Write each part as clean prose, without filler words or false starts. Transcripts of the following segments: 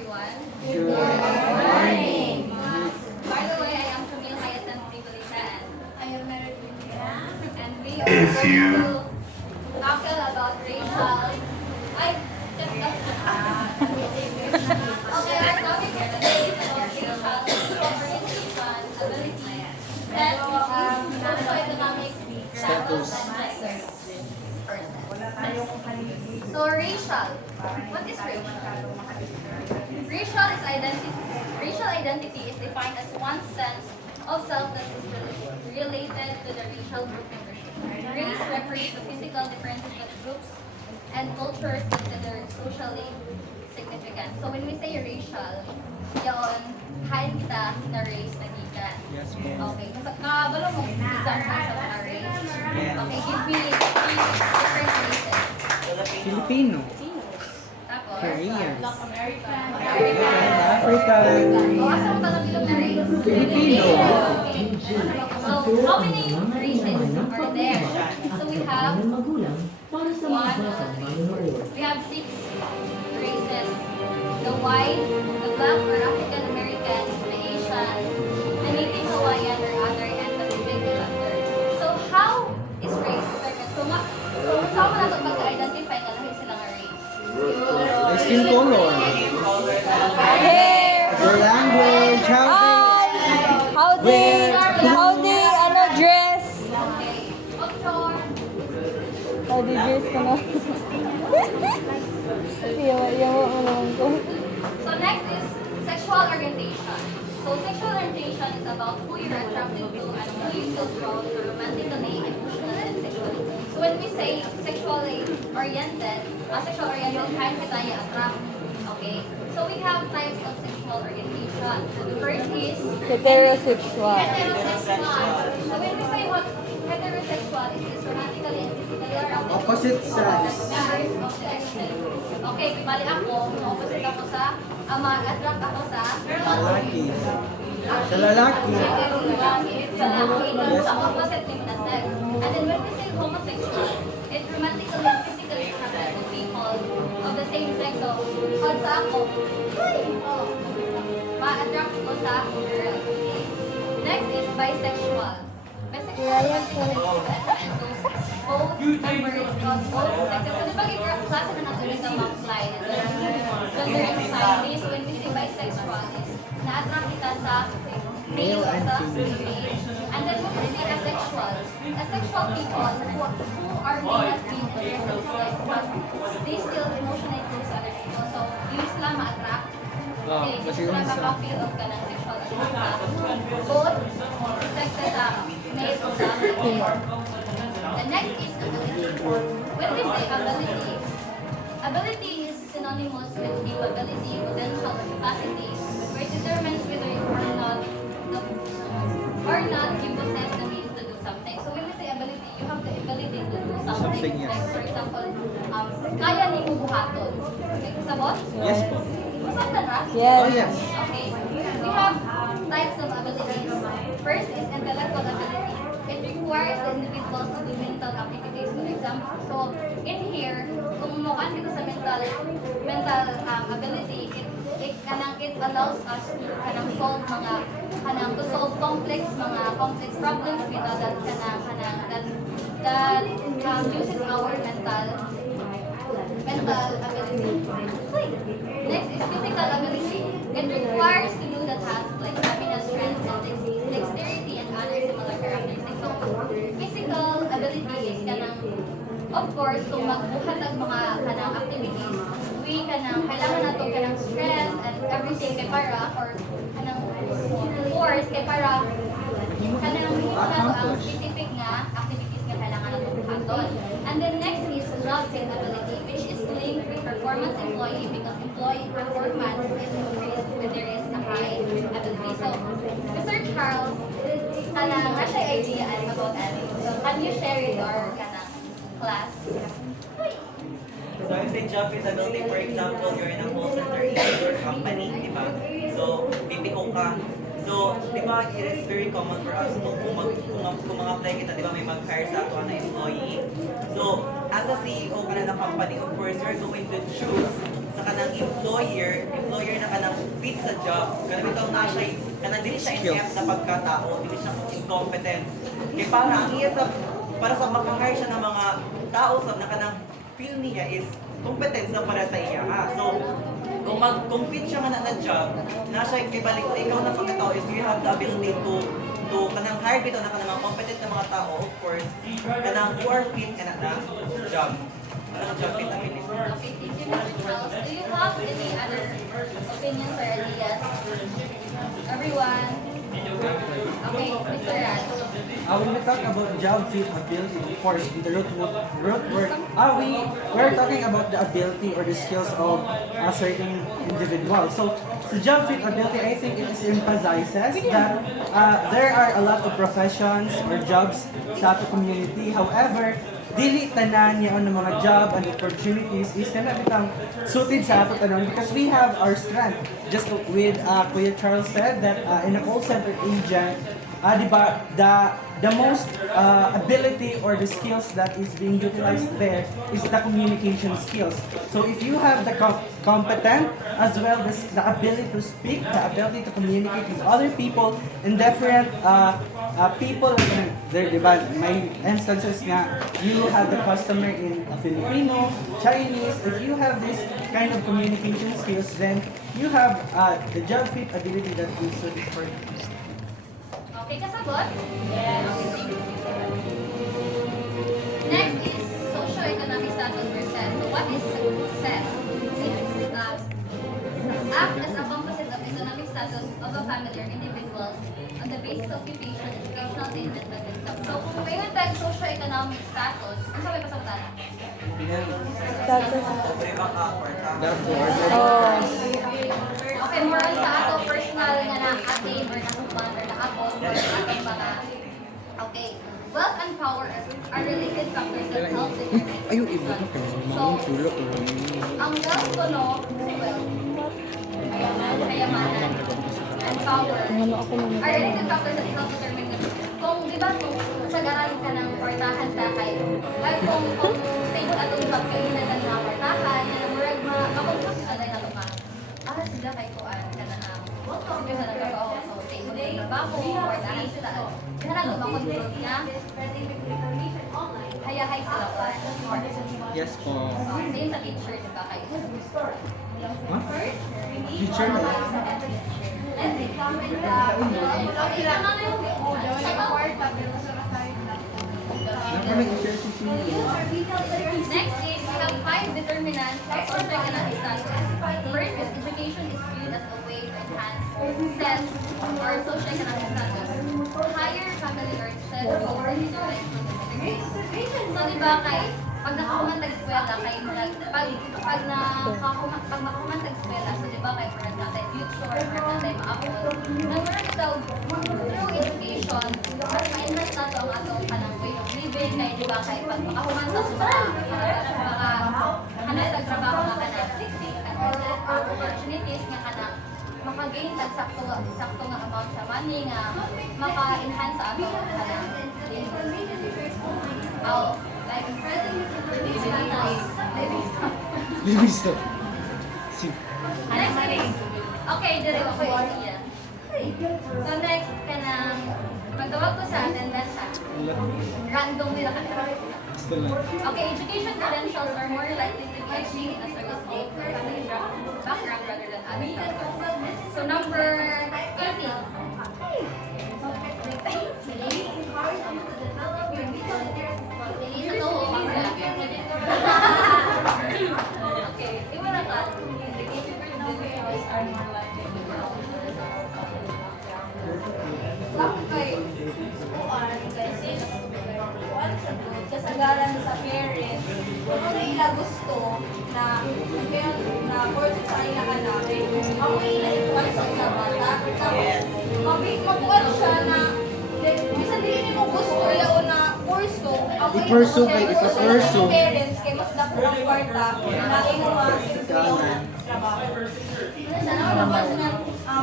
everyone. Good morning. By the way, I am Camille Hyacinth Tripalitan. I am Merit William. And we are If going you- to tackle about racial. Okay, our topic for today is about racial comprehension, ability, socioeconomic status, and person. So racial. What is racial? Racial identity is defined as one's sense of self that is related to the racial group membership. Race refers to physical differences that groups and cultures consider socially significant. So when we say racial, yon, hain kita na race na gikan. Yes, ma'am. Okay, kabalo mo example sa mga race. Okay, give me different races. Filipino. Tapos, Korean. American. African. O, asa mo talabilog na race? Filipino. Okay. So, how many races are there? So, we have we have 6 races. The white, the black or African American, the Asian, the Native Hawaiian or other, and Pacific Islander. So, how is race different? So saan mo natin mag-identify na lahat silang race? Skin color. Hair. Their language. How they, ano, dress? Okay. Culture. How they dress ka na? Yawa mo naman ko. So next is sexual orientation. So sexual orientation is about who you're attracted to and who you feel drawn to romantically, emotionally, and sexually. So when we say sexually oriented, kind kita attract. Okay. So we have types of sexual orientation. The first is Heterosexual. heterosexual. So when we say what heterosexual is romantically and physically attracted to Opposite sex. members of the opposite. Okay, bali ako, opposite ako sa attract ako sa Lalaki. Sa lalaki. Sa lalaki. Sa opposite din na sex. And then when we say homosexual, it romantically and physically attracted to people of the same sex. So, pag sa ako, ma-attract ko sa girl. Okay. Next is bisexual. Ryan po. Both members of both sexes. So, di ba klase na natin ng apply na gender and society. So, when we say bisexual is na-attract kita sa male or sa female. And then when we say asexual people who are may not being the same sex, but they still emotionally close to other people. So, yun sila ma-attract. Okay, yun sila makaka-feel of ka ng sexual attract sa both sexes sa male o sa female. The next is ability. When we say ability is synonymous with capability, potential, or capacity, where it determines whether you possess the means to do something. So when we say ability, you have the ability to do something. Something, yes. Like for example, kaya ni mo buhaton. Okay, sabot? Yes po. Masang na ra? Yes. Oh, yes. Okay. We have types of abilities. First is intellectual ability. It requires the individuals to do mental activities. For example, so in here, kung mukan dito sa mental ability, it allows us to solve complex problems with that uses our mental ability. Next is physical ability. It requires to do the tasks like stamina, strength, and dexterity, and other similar characteristics. So, physical ability is of course, kung magbuhat ang mga activities, kailangan nato strength and everything kay para, or force kay para, himo nato ang specific nga activities nga kailangan nato buhaton. And then next is job ability, which is linked with performance employee because employee performance is increased when there is a high ability. So, Mr. Charles, what's the idea about editing? So, can you share your class? So if the job is ability, for example, you're in a call center in your company, di ba? So, BPO ka. So, di ba, it is very common for us to, kung mag-apply kita, di ba, may mag-hire sa ato na employee. So, as a CEO ka na ng company, of course, you're going to choose sa kanang employer na fit sa job. Kana bitaw na siya, kana dili siya inept na pagkatao, dili siya incompetent. Kaya para ang iya sa para sa makahire siya ng mga tao sa kanang feel niya is competence na para sa iya. So, kung fit siya nga na job, na siya kibalik ko ikaw na pagkatao is you have the ability to kanang hire bitaw na kanang mga competent na mga tao, of course, kanang you are fit kana na job. Kanang job fit ability. Okay, thank you, Mr. Charles. Do you have any other opinions or ideas? Everyone? Okay, Mr. Raj. When we talk about job fit ability, of course, the root word, we're talking about the ability or the skills of a certain individual. So job fit ability, I think it emphasizes that there are a lot of professions or jobs sa ato community. However, dili tanan niya ng mga job and opportunities is kana bitang suited sa ato tanan because we have our strength. Just with Kuya Charles said that in a call center agent, di ba, the most ability or the skills that is being utilized there is the communication skills. So if you have the competent as well as the ability to speak, the ability to communicate with other people and different people, there, di ba, may instances nga you have the customer in Filipino, Chinese. If you have this kind of communication skills, then you have the job fit ability that is suited for you. Okay, kasabot? Yes. Okay, thank you. Next is socioeconomic status versus. So what is success? Act as a composite of economic status of a family or individuals on the basis of occupation, educational attainment, and income. So kung mayroon tayong socioeconomic status, ano sabi pa sa utana? Status. Sobre ba ka, kwarta? Oh. Okay, more on sa ato personal nga na-attain or nakupan or naabot or atong mga. Okay. Wealth and power are related factors that help determine Ayun, iba ko kayo. So, ang wealth ko, no, kayamanan, and power Ano ako naman. are related factors that help determine kung, di ba, kung sagaran ka ng kwartahan ta kay, ay kung stable atong job kayo na lang na kwartahan, na murag makapunta ka na lang ka. Sila kay kuan ka na na. Sige sa nagtrabaho, so stable na trabaho, kwartahan sila. Kaya na lumakontrol niya. Hayahay sila kuan. Yes po. Same sa teacher, di ba kayo? Huh? Teacher na lang. Naka-share si Next is, we have 5 determinants of socioeconomic status. First is education is viewed as a way to enhance self or socioeconomic status. Higher family or self goals and determined from the education. So, di ba kay, pag nakakuman tag-eskwela, kay, pag nakakuman tag-eskwela, so di ba kay, parang natin future, parang natin maapon. Nang parang ito, through education, mas ma-invest na ito ang atong kanang way of living, kaya di ba kay, pag makakuman sa hanay trabaho nga kanang opportunities nga kanang maka-gain tag sakto nga amount sa money nga maka-enhance sa atong kanang like Living stuff. Next is, okay, dire ko idea. So next kanang pagtawag ko sa attendance ha. Random nila kanila. Okay, education credentials are more likely to be achieved in a service state or family background rather than other factors. So number 18. Okay, iwala ka. Education credentials are more likely to be kasagaran sa parents, kung ano ila gusto na course sa ila anak, ako ila ikuha sa ila bata. Tapos, mabuhat siya na, bisa din mo gusto ila o na course ko, ako ila I-pursue kay, gusto ipa-pursue. sa parents, kay mas dako ng kwarta, na inuha trabaho. Ano siya, nakalabas ng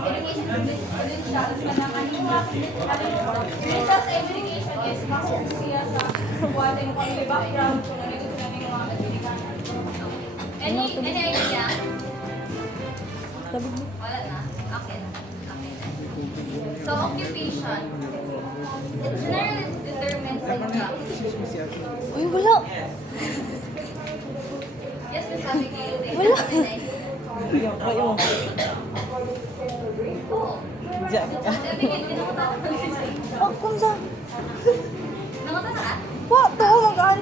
education credentials na nakaniwa. Credentials sa education is masok siya sa kuwate mo kung may background kung ano yung mga Amerikano. Any idea? Sabi mo. Wala na? Okay. Okay. So, occupation. It generally determines the job. Uy, wala. Yes, Miss Abigail. Wala. Yung, kayo. Oo. Diyan ka. Abigail, kinakatawa ko siya. Oh, kung sa? Nakatawa ka? Wa, to, mag-aan.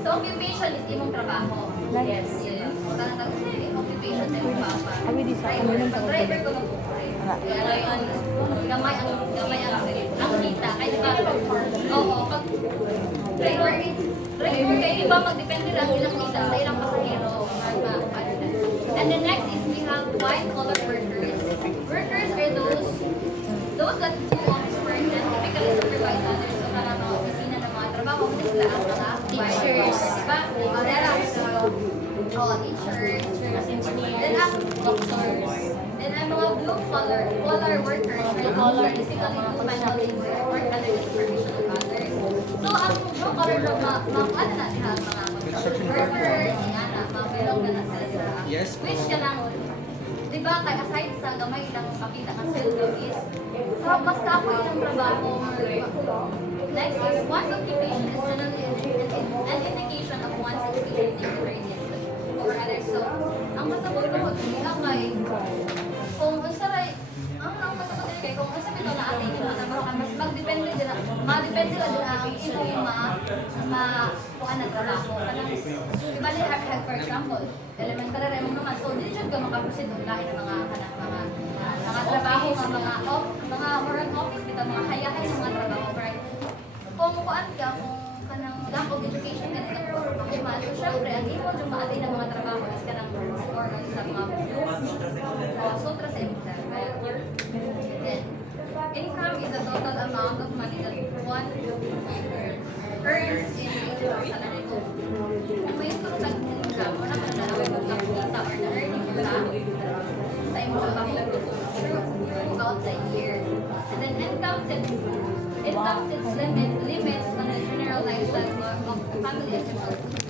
So, occupation is imong trabaho. Like- Yes. Yes. Parang kasi occupation sa imong papa. Kami di sa ano yung Pag driver ko mag-drive. Kaya ngayon, gamay ang kita. Kaya diba, oo, pag driver, kaya diba magdepende lang ilang kita sa ilang pasahero. And the next is we have white-collar workers. Workers are those that do office work and typically supervise others. So, parang mga opisina ng mga trabaho, hindi sila ang mga teachers. Diba? Teachers, then doctors, then ang mga blue-collar workers, basically do manual labor, work under the supervision of others. So, ang blue-collar na mga workers, mga bilog na sila sa Yes. which ka lang, di ba, kay aside sa gamay lang makita ng sweldo is, basta ako yung trabaho, next is, one's occupation is generally an indication of one's experience or others. So, ang masabot ko, hindi kay, kung usaray, ang masabot din kay, kung usaray ito na ating yung trabaho, mas magdepende din, madepende lang din ang imong kuha ng trabaho. Diba din, for example, elementary rin mo naman, so di dyan ka makaproceed kung lain ng mga trabaho, mga foreign office, dito, mga hayahay ng mga trabaho, right? Kung kuhaan ka, kung kanang lack of education ka dito, so syempre, ang imo yung maatay ng mga trabaho is kanang or sa mga sutra sa employer. Then, income is the total amount of money that one earns in a salary ko. Kung may total income, wala ka na magkakita or na-earning mo sa imong trabaho throughout the year. And then income sets limits on the general lifestyle of the family and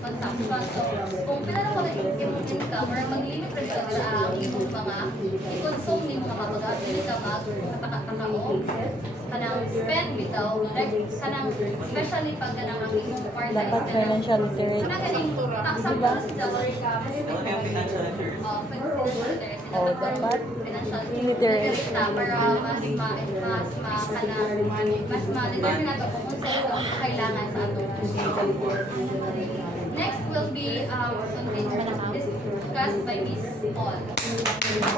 consumption. So, kung pila na mo na yung income, or mag-limit rin ka sa imong mga i-consume din mga baga, pili ka magpakatao, kanang spend bitaw, like kanang, especially pag kanang ang imong part-time Dapat financial literate. kanang ganing taksang para sa salary ka, Ano yung financial literacy? financial literacy. Oh, dapat financial literate. na para mas ma-determine nato kung saan ito kailangan sa ato. Next will be discussed by Miss Paul.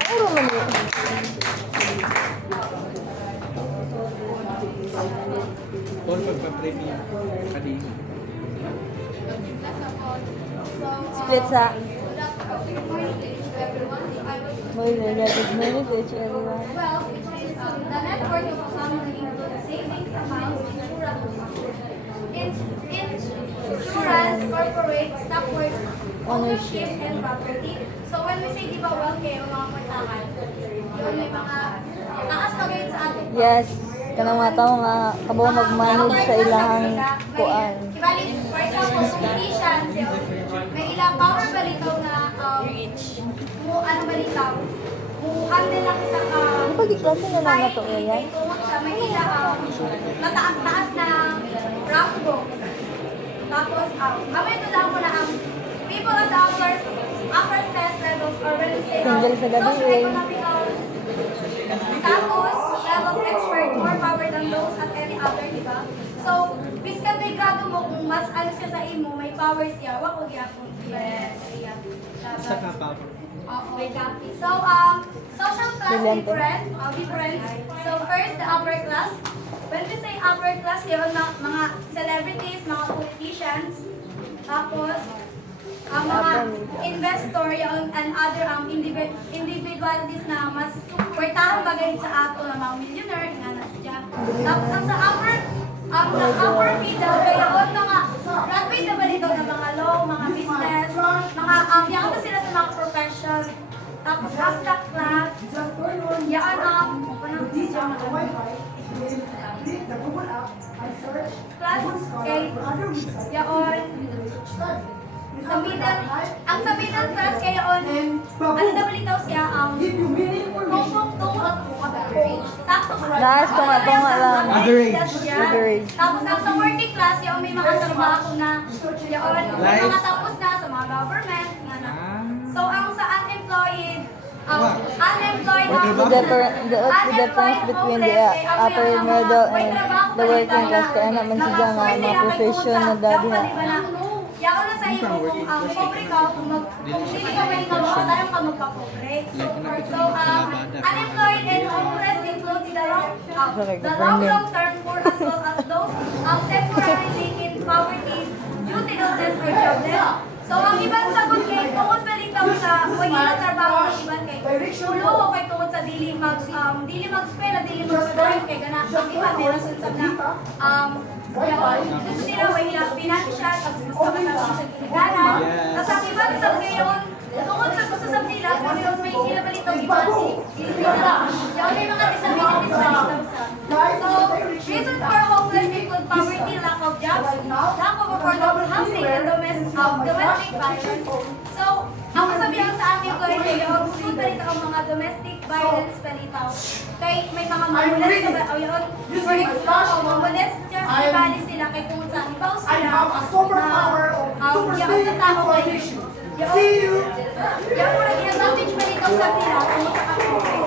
Puro man yun. Paul, pagpa-preview kanina. Split sa... Boy, negative minute, everyone. Well, the net worth of a family includes savings amounts, insurance, corporate, stock worth, ownership, and property. So when we say, di ba, wealthy, yung mga kwartahan, yun may mga taas pa ngayon sa atin. Yes, kanang mga tao nga kabaw mag-manage sa ilahang kuan. Ibalik, for example, politicians, may ilang power balitaw na ano balitaw, handle lang sa Ano ba giklase na lang na to yan? tungkol sa may ilang mataas-taas na rango. Tapos, mamay ito lang muna ang people at the upper stress levels or when we say Single sa gabi, socio-economical status levels expert more power than those at any other, di ba? So, biskan may grado mo kung mas ano siya sa imo, may power siya, wag ko gyapon. Yes, iya. Sa kapapa. Oo. So, social class difference. So, first, the upper class. When we say upper class, yun, mga celebrities, mga politicians, tapos, ang mga investor, yun, and other individualities na mas kwartahan bagay sa ato na mga millionaire, nga siya. Tapos, ang sa upper middle, kaya yun, mga graduate na ba dito ng mga law, mga business, mga, yan na sila sa mga profession. Tapos, ang sa class, yan, class, kay, yaon, sa middle, ang sa middle class kayo on, ano na balitaw siya, Nais tunga-tunga lang. Average. Average. Tapos ang sa working class, yung may mga trabaho na, yung may mga tapos na sa mga government. Nga na. So ang sa unemployed, unemployed What's the difference between the upper middle and the working class? Kaya naman siya nga mga profession na dati na. Yaw na sa iyo kung ang pobre ka, kung hindi ka may mga tayo ka magpapobre. So, unemployed and homeless includes the long term poor as well as those temporarily in poverty due to illness or jobless. So, ang ibang sagot kay tungod balitaw sa wala trabaho ng iban kay ulo o kay tungod sa dili mag-spell, dili mag-spell kay gana ang iban nila sunsab na gusto nila wala financial at gusto nila sa kinigana. Tapos ang iban sa ngayon tungod sa gusto sa nila kung yung may sila balitaw iban yung may mga disabilities balitaw sa. So, reason for homeless include poverty, lack of jobs, lack of affordable housing, and domestic violence. So, ang masabihan sa aming employee ngayon, gusto palitaw ang mga domestic violence palitaw. Kay may mga mamulas sa yun, for example, mamulas dyan sa ibali sila kay tungkol sa ibaw sila na yung na tao kayo. Yung mga advantage palitaw sa nila tungkol sa kapitay.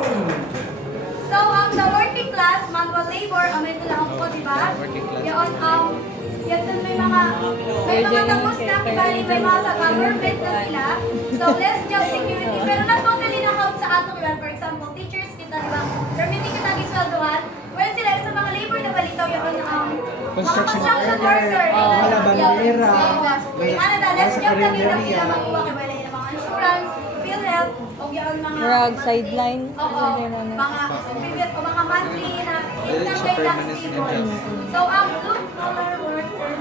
So, the working class, manual labor, may tulang ko, di ba? Yan dun may mga tapos na, ibali may mga sa government na sila. So, less job security. Pero not totally na-count sa atong ilan. For example, teachers kita, di ba? Pero hindi kita gisweldohan. Well, sila sa mga labor na balitaw yung mga construction worker. mga labanera, Ano na, less job na kita sila makuha kay balay ng mga insurance, PhilHealth, o yung mga Drug sideline. mga monthly na income kay tax people. So, ang blue collar workers,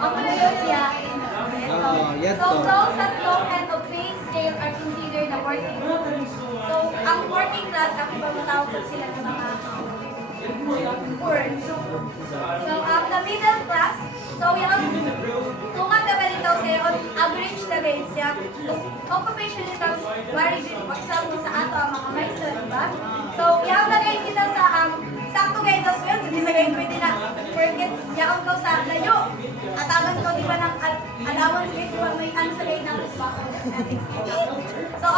ang siya. So, those at low end of paying scale are considered the working class. So, ang working class, ang ibang tawag sila ng mga poor. So, the middle class, so yung tunga na balitaw siya, average na rin siya. Occupation is very good. Example sa ato, ang mga maestro, diba? So, yung lagay kita sa sakto kayo daw swell, hindi sa kayo pwede na forget, yung daw sa layo. At alas ko, diba, ng allowance kayo, diba, may ano sa kayo ng so,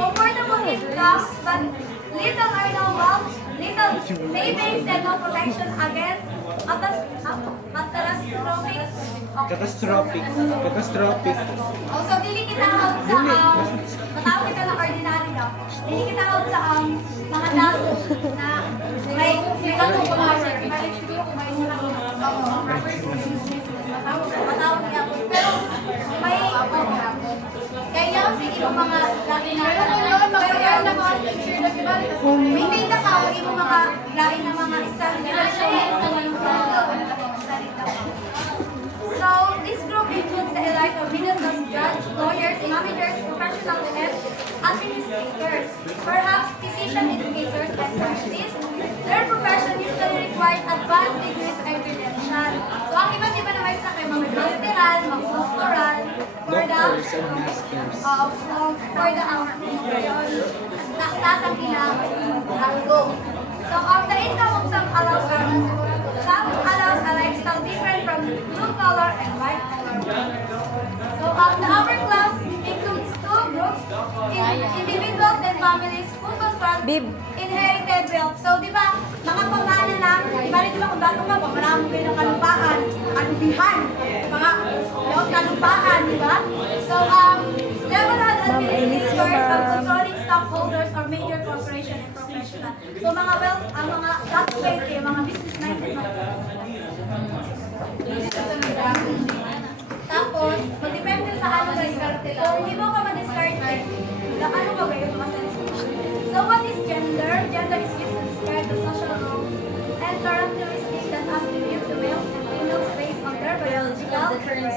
comfortable incomes, but little or no wealth, little savings and no protection against Catastrophic. Also, dili kita out sa, matawag kita ng ordinary daw. Dili kita out sa mga tao na may katong mga sir. Balik siguro kung may mga matawag niya ako. Pero may, kaya kasi yung mga lagi na, kaya na mga teacher na kibalik. May nakaw yung mga lagi na mga So, this group includes the elite of middle class judge, lawyers, managers, professionals, and administrators, perhaps physician educators and scientists. Their profession usually requires advanced degrees and credentials. So, ang iba't iba naman sa kayo, mga masteral, mga doctoral, for the taas ang go. So, the income of some allows a lifestyle different from blue collar and white collar workers. So, the upper class includes two groups, individuals and families who construct inherited wealth. So, di ba, mga pamana lang, di ba kung dato ka, pamarami kayo ng kalumpaan, kalubihan, mga kalumpaan, di ba? So, level-head administrators of controlling stockholders or major corporation and professional. So, mga wealth, ang mga top 20, mga business-minded Tapos, magdepende sa ano ba diskarte lang. Kung hindi mo ka ma-discarte, ano ba yun masensitive? So, what is gender? Gender is used to describe the social roles and characteristics that attribute to males and females based on their biological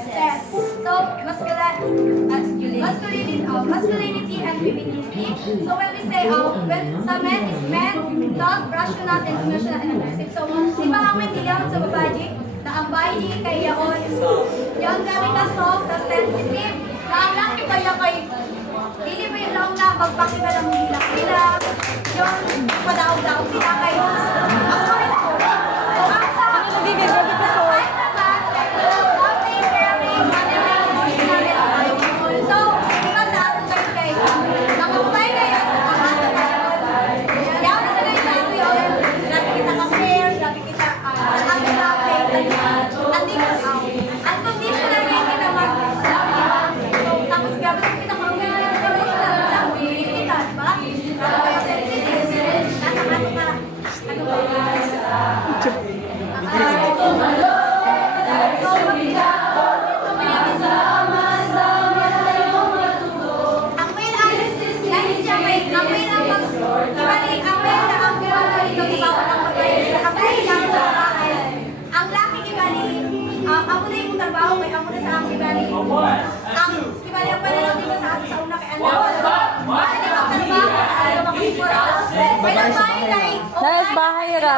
sex. So, masculinity and femininity. So, when we say, when sa men is men, dog, rational, and emotional, and aggressive. So, di ba ang maintindihan sa babae? Na ang bayi kay yaon, yaon gani ka soft, ka sensitive, na ang laki kaya kay dili ba yung lang na magpakita lang mo nila sila, yung padaog-daog sila kayo. Mas kami na. So, ang sa so, diba sa ating time guys, nakapay ngayon, ang ato ngayon, yaw na sa guys sa ato yun, grabe kita ka-fair, grabe kita sa ato na-play, andi ka out. Ang condition na ngayon kita mag-sabi ba? So, tapos grabe sa kita ka-fair, kita, diba? So, sensitive, nasa ato na, ano ba? Ang laki gibali, amo na yung trabaho kay amo na sa ang gibali. Ang gibali ang pananaw di ba sa ato sa una kay anak. Ano ang trabaho ano makasipura. May nagbahay kay Nais bahay ra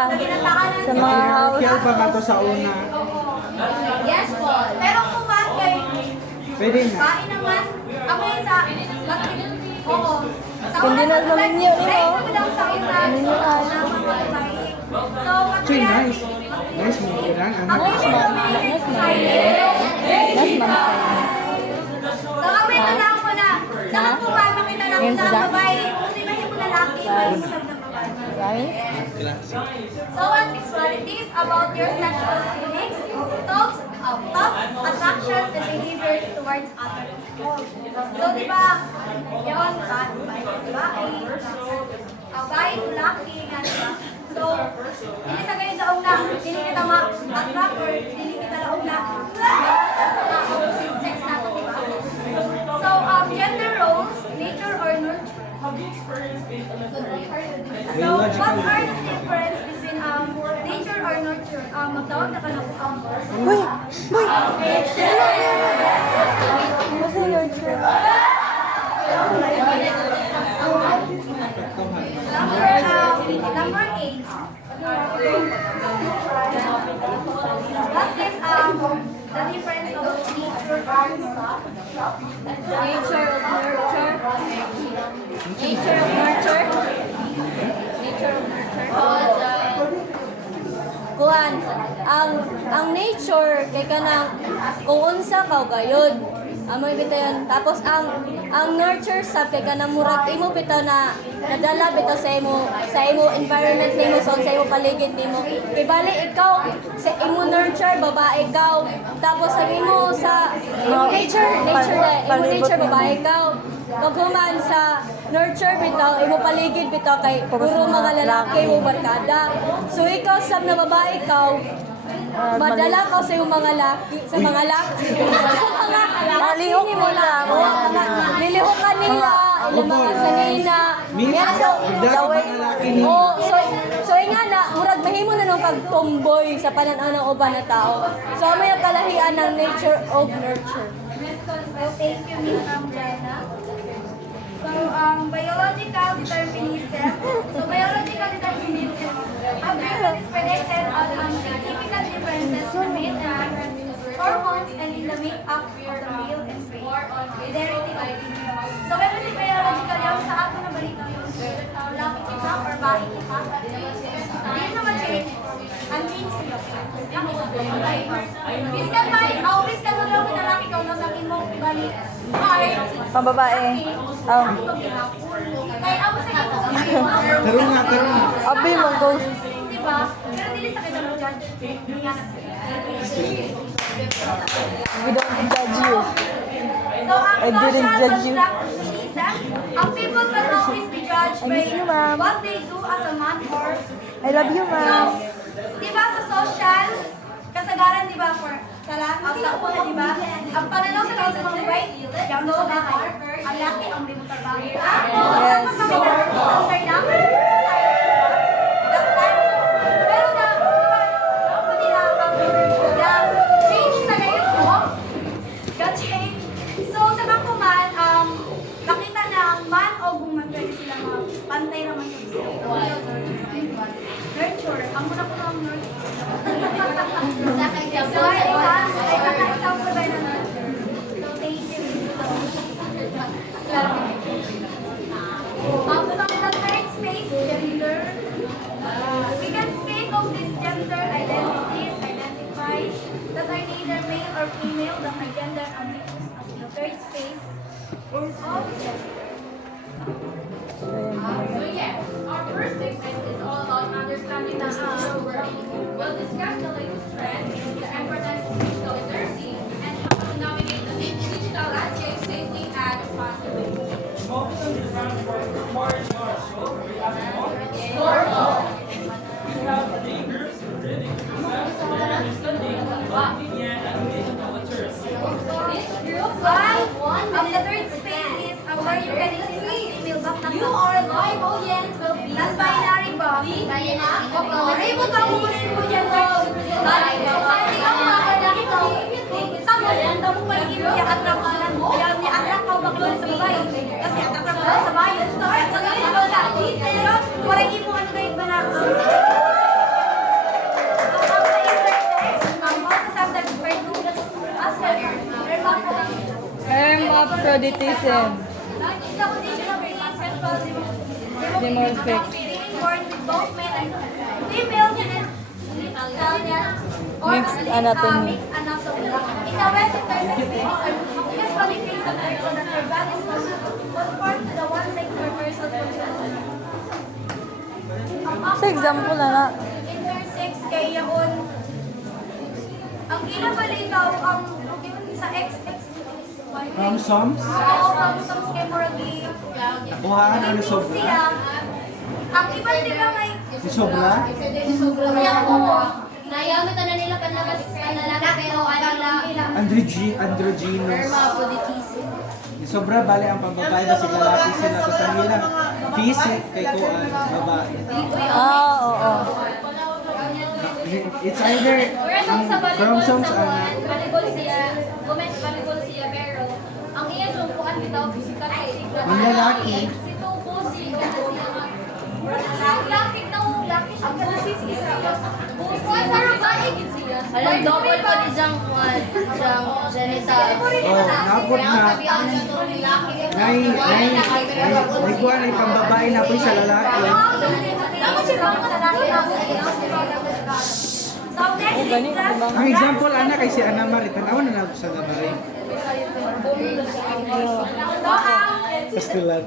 sa mga house. Skill pa nga to sa una. Yes po. Pero kung ba kay Pwede na. bahay naman, ako yung sa oo. Sa Hindi na naman yun, no? Dahil sa bilang sa una, so, Actually, nice. Nice mo yan. Ano? Nice man. Nice man. Nice man. So, kami tanaw mo na. Saka po ba, makita lang Ngayon na sila? babae. Kung di ba yung lalaki, may isang na babae. Right? So, what sexuality is about your sexual feelings, thoughts, attractions, and behaviors towards other people. So, di ba, yun, babae to laki, nga, di ba? So, hindi sa ganyan daong na, hindi kita ma-attract or hindi kita daong na sa opposite sex natin, di ba? So, gender roles, nature or nurture. So, what are the difference between nature or nurture? Magtawag na ka ng Uy! Uy! Masa nurture? Number 8. What is the difference of nature or nurture? Nature of nurture. Nature of nurture. Nature of nurture. Kuan, ang nature kay kanang kung unsa ka gayud. Amoy bitaw yun. Tapos ang nurture sa kay kanang murag imo bitaw na nadala bitaw sa imo environment nimo sa imo paligid nimo. Kay bali ikaw sa imo nurture babae ikaw. Tapos sa imo sa imo nature babae ikaw. Paghuman sa nurture bitaw, imo paligid bitaw kay puro mga lalaki mo barkada. So ikaw sab na babae ikaw, madala ka sa iyong mga laki, sa mga laki. Nalihok mo lang. Nilihok ka nila, ilang mga sanina. So nga na, murag mahimo na nung pag-tomboy sa pananaw ng uban na tao. So may nakalahian ng nature of nurture. So, thank you, Miss Ambrena. So, biological determinism. So, biological determinism. Ang method is predicted on significant differences in the hormones and in the makeup of the male and female. Identity of female. So, meron si biological yung sa ato na balita yun. Laki kita or bahay kita. Hindi na ma-change. Ang means sila. Biskan may, biskan mo lang na laki ka, nasa mo, bali. Pambabae. Oh. Kaya ako sa ito. Karoon na. Abi mo go. Diba? Pero dili sa kita mo judge. Hindi nga na We don't judge you. So, ang I didn't social judge you. constructionism, ang people can always be judged I miss you, ma'am. what they do as a man or I love you, so, ma'am. diba sa social, kasagaran diba for sa una, diba? Ang pananaw sa tao sa mga white, yung sa bahay, ang laki ang limang trabaho. Yes. Tapos kami na, standard namin, that time, pero na, diba, ako nila, the change sa ngayon ko, the change. So, sa bangkuman, nakita na ang man o woman, pwede sila mga pantay naman sa sila. Nurture. Ang muna ko ng nurture. Sa kay So, ay isa example ba na nurture? So, thank you. The third space is where you can exist as female but not you are live audience will be non-binary ba? Okay, mo ba kung gusto mo dyan mo? Sabi ka mga kalaki ko, sabi mo, damo pa yung imo yung attract ka lang mo. Kaya ni-attract ka ba ka sa babae? Kasi attract ka sa babae. Ito, ito nga sa babae. Pero, parang imo ano kayo ba na? Hermaphroditism. Dimorphic. Mixed anatomy. In the Western perspective, this body face of person that their bodies conform to the one sex per person. Sa example na Intersex kay yaon. Ang inabalitaw ang sa XX Chromosomes? Oo, chromosomes kay Moragi. Nakuhaan ano sobra? Siya, ang iba nila may Si sobra? Yan po. Nayamit na nila kanlakas lalaki pero ano nila Androgynous. Ni sobra bali ang pambabae ba si lalaki sila sa kanila. Physic kay kuan babae. oo. It's either Whereas ang sa volleyball chromosomes sa ang kuan, volleyball siya, women's volleyball siya pero ang iya yung kuan bitaw physical kay Ang lalaki. si Tubo si siya laki siya kasi si kuan sa babae gid siya. Alam, double pa di siyang kuwan. Siyang genital. napod na may kuan ay pambabae na po sa lalaki. So next is Ganito, class. diba? Ang example ana kay si Ana Marie, tanawan na nato sa Ana Marie. So Pastulan.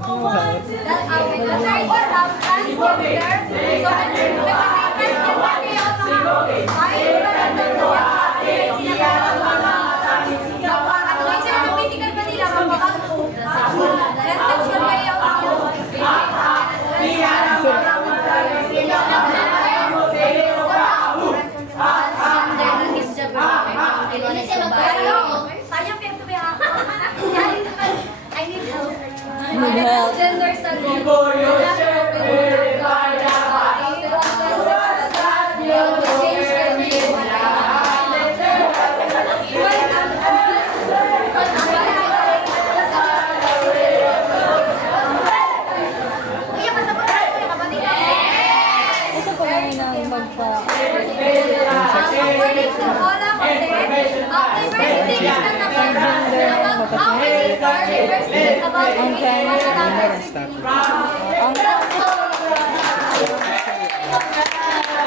the third is transgender. So Hindi siya magbago. sayang kaya ito ba? I need help. Need help. Gender sa Ito pa rin ang magpa... Gender and status. Ang